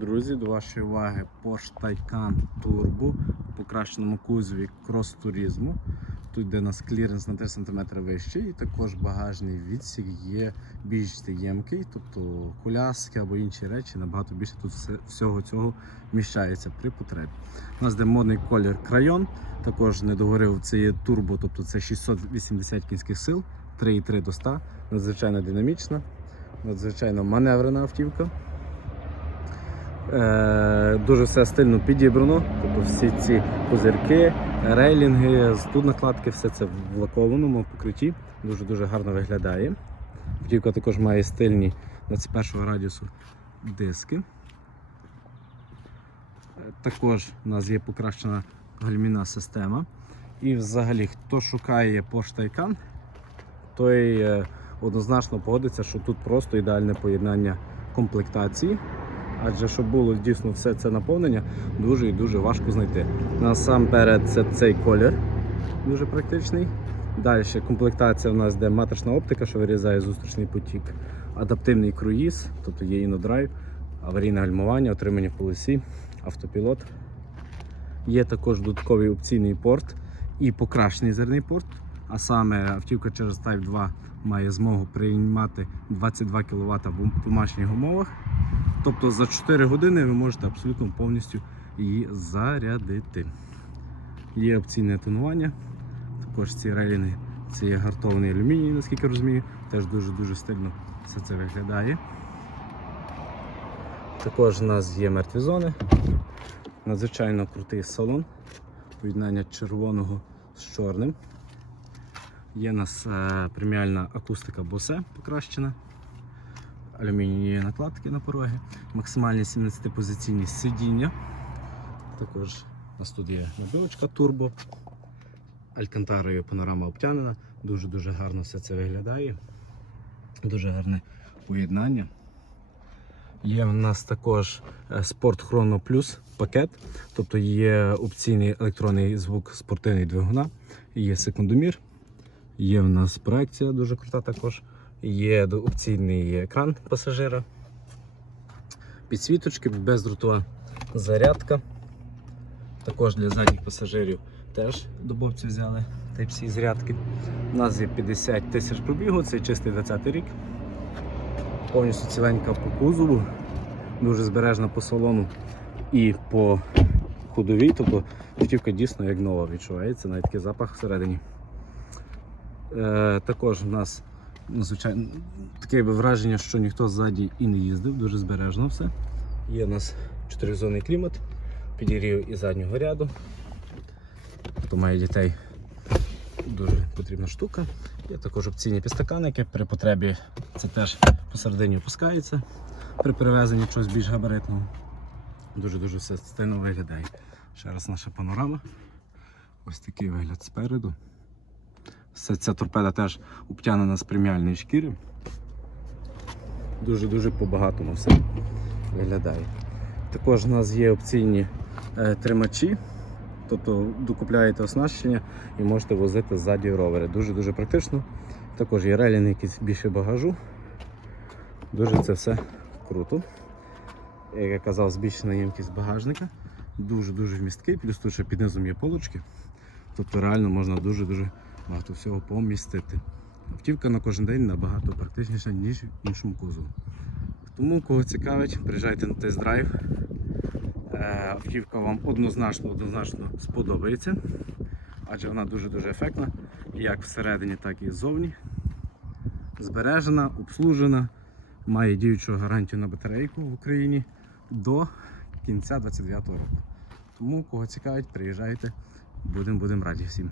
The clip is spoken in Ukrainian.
Друзі, до вашої уваги Porsche Taycan Turbo в покращеному кузові крос туризму. Тут де у нас кліренс на 3 см вищий, і також багажний відсік є більш ємкий, тобто коляски або інші речі набагато більше тут все- всього цього вміщається при потребі. У нас де модний колір крайон, також не договорив, це є турбо, тобто це 680 кінських сил, 3,3 до 100, надзвичайно динамічна, надзвичайно маневрена автівка. Е, дуже все стильно підібрано. Тобто всі ці козирки, рейлінги, тут накладки, все це в лакованому покритті. Дуже-дуже гарно виглядає. Автівка також має стильні 21 радіусу диски. Е, Також у нас є покращена гальмівна система. І взагалі, хто шукає Taycan, той е, однозначно погодиться, що тут просто ідеальне поєднання комплектації. Адже щоб було дійсно все це наповнення, дуже і дуже важко знайти. Насамперед це цей колір, дуже практичний. Далі комплектація у нас де матрична оптика, що вирізає зустрічний потік, адаптивний круїз, тобто є інодрайв, аварійне гальмування, отримання в полосі, автопілот. Є також додатковий опційний порт і покращений зерний порт. А саме автівка через Type 2 має змогу приймати 22 кВт в домашніх умовах. Тобто за 4 години ви можете абсолютно повністю її зарядити. Є опційне тонування. Також ці рейлінги це є гартований алюміній, наскільки розумію, теж дуже-дуже стильно все це виглядає. Також у нас є мертві зони. Надзвичайно крутий салон. Поєднання червоного з чорним. Є у нас е, преміальна акустика Bose покращена алюмінієві накладки на пороги, максимальні 17-позиційні сидіння. Також у нас тут є мобілочка турбо, алькантарою панорама обтянена. Дуже-дуже гарно все це виглядає. Дуже гарне поєднання. Є в нас також е, Sport Chrono Plus пакет, тобто є опційний електронний звук спортивний двигуна, є секундомір, є в нас проекція дуже крута також. Є опційний екран пасажира, підсвіточки, бездротова зарядка. Також для задніх пасажирів теж до бобці взяли Type-C зарядки. У нас є 50 тисяч пробігу, це чистий 20 рік. Повністю ціленька по кузову, дуже збережна по салону і по ходовій. Тобто автівка дійсно як нова відчувається, навіть такий запах всередині. Е, також у нас звичайно, таке враження, що ніхто ззаді і не їздив, дуже збережно все. Є у нас чотиризонний клімат, підігрів і заднього ряду. Хто має дітей, дуже потрібна штука. Є також опційні підстаканники, при потребі це теж посередині опускається при перевезенні чогось більш габаритного. Дуже-дуже все стильно виглядає. Ще раз наша панорама. Ось такий вигляд спереду. Все, ця торпеда теж обтянена з преміальної шкіри. Дуже-дуже по-багатому все виглядає. Також у нас є опційні е, тримачі, тобто докупляєте оснащення і можете возити ззаді ровери. Дуже-дуже практично. Також є рейлінги, якісь більше багажу. Дуже це все круто. Як я казав, збільшена ємкість багажника. Дуже-дуже вмісткий, плюс тут ще під низом є полочки. Тобто реально можна дуже-дуже багато всього помістити. Автівка на кожен день набагато практичніша, ніж в іншому кузову. Тому, кого цікавить, приїжджайте на тест-драйв. Е, Автівка вам однозначно однозначно сподобається, адже вона дуже-дуже ефектна, як всередині, так і ззовні. Збережена, обслужена, має діючу гарантію на батарейку в Україні до кінця 2029 року. Тому, кого цікавить, приїжджайте, будемо будем раді всім.